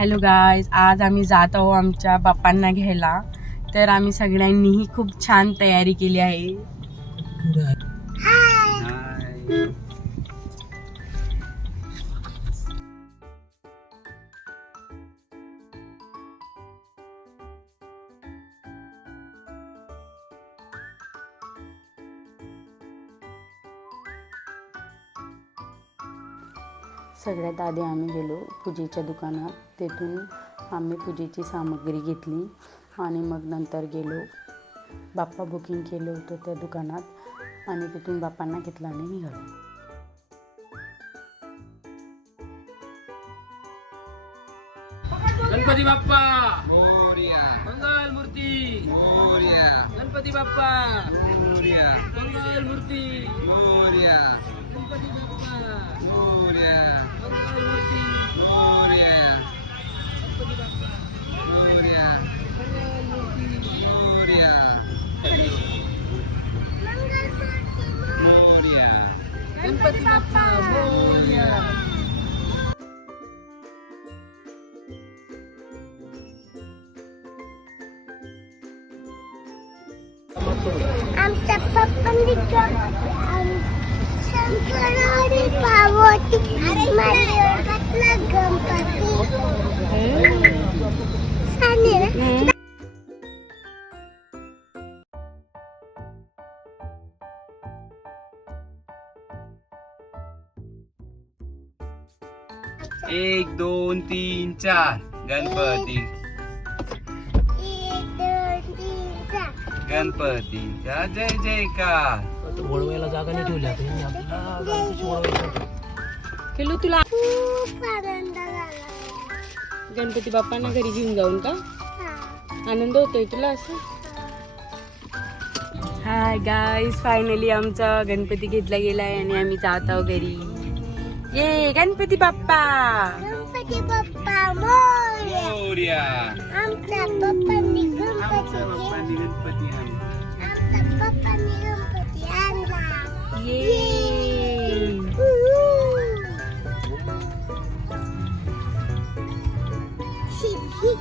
Hello guys, आज आम्ही जात आहोत आमच्या बाप्पांना घ्यायला. तर आम्ही सगळ्यांनीही खूप छान तयारी केली आहे. सगळ्यात आधी आम्ही गेलो पूजेच्या दुकानात. तेथून आम्ही पूजेची सामग्री घेतली आणि मग नंतर गेलो बाप्पा बुकिंग केलं होतं त्या दुकानात आणि तिथून बाप्पांना घेतला आणि निघालो. गणपती बाप्पा मोरया, मंगल मूर्ती मोरया, गणपती बाप्पा मोरया, मंगल मूर्ती मोरया, गणपती बाप्पा मोरया, मंगल मूर्ती मोरया, गणपती बाप्पा मोरया, मंगल मूर्ती मोरया, मोरया, गणपती बाप्पा मोरया. आमच्या पप्पांनी शंकरारी पार्वती मंदिरातला गणपती छान आहे ना. एक दोन तीन चार गणपती, गणपतीचा जय जयकार. वळवायला जागा नाही ठेवल्या केलो तुला खूप आनंद झाला. गणपती बाप्पांना घरी घेऊन जाऊन का आनंद होतोय तुला असं? हाय गाईज, फायनली आमचा गणपती घेतला गेलाय आणि आम्ही जात आहोत घरी. ये गणपती बाप्पा, गणपती बाप्पा मोरया. आमच्या पप्पांनी गणपती आणला. ये शिधी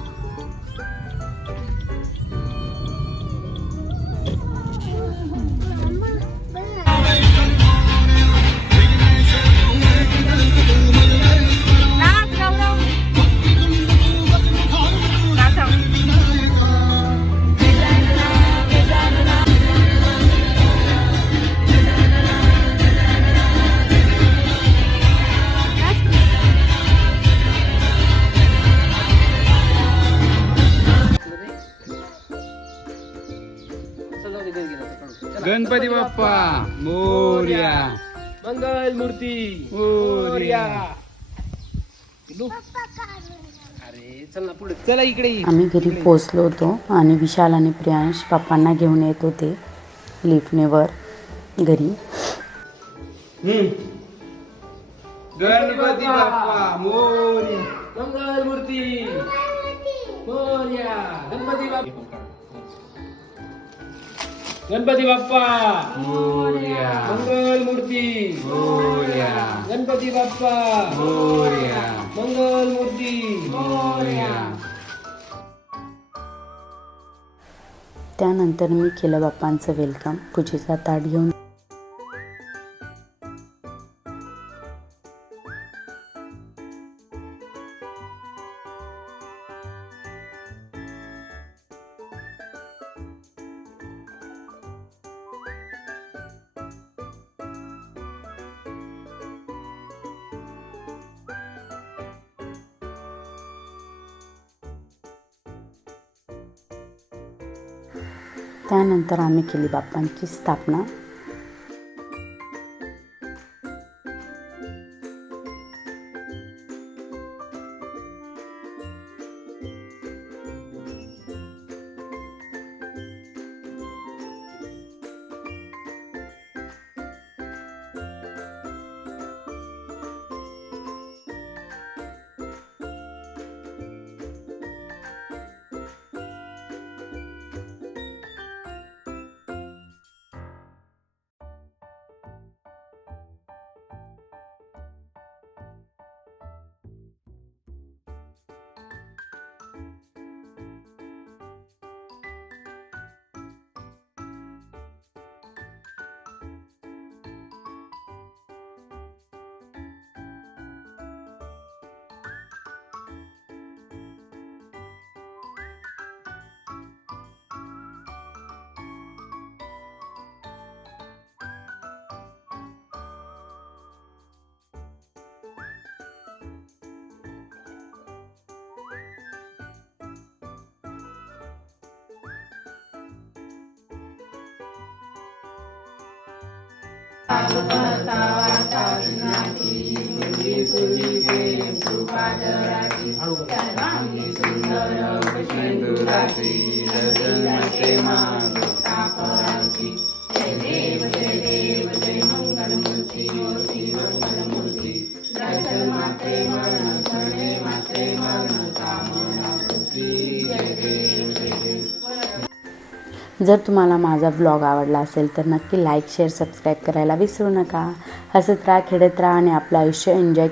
गणपती बाप्पा मोरया, मंगल मूर्ती मोरया. अरे चल ना पुढे, चला इकडे. आम्ही घरी पोहोचलो होतो आणि विशाल आणि प्रियांश पप्पांना घेऊन येत होते लिफ्टने वर घरी. गणपती बाप्पा मोरया, मंगल मूर्ती मोरया, गणपती बाप्पा, गणपती बाप्पा मोरया, मंगल मूर्ती मोरया, गणपती बाप्पा मोरया, मंगल मूर्ती मोरया. त्यानंतर मी केलं बाप्पांचं वेलकम पूजेचा ताट घेऊन. त्यानंतर आम्ही केली बाप्पांची स्थापना. जर तुम्हाला माझा ब्लॉग आवडला असेल तर नक्की लाईक शेअर सबस्क्राईब करायला विसरू नका. हसत राहा, खेळत राहा आणि आपलं आयुष्य एन्जॉय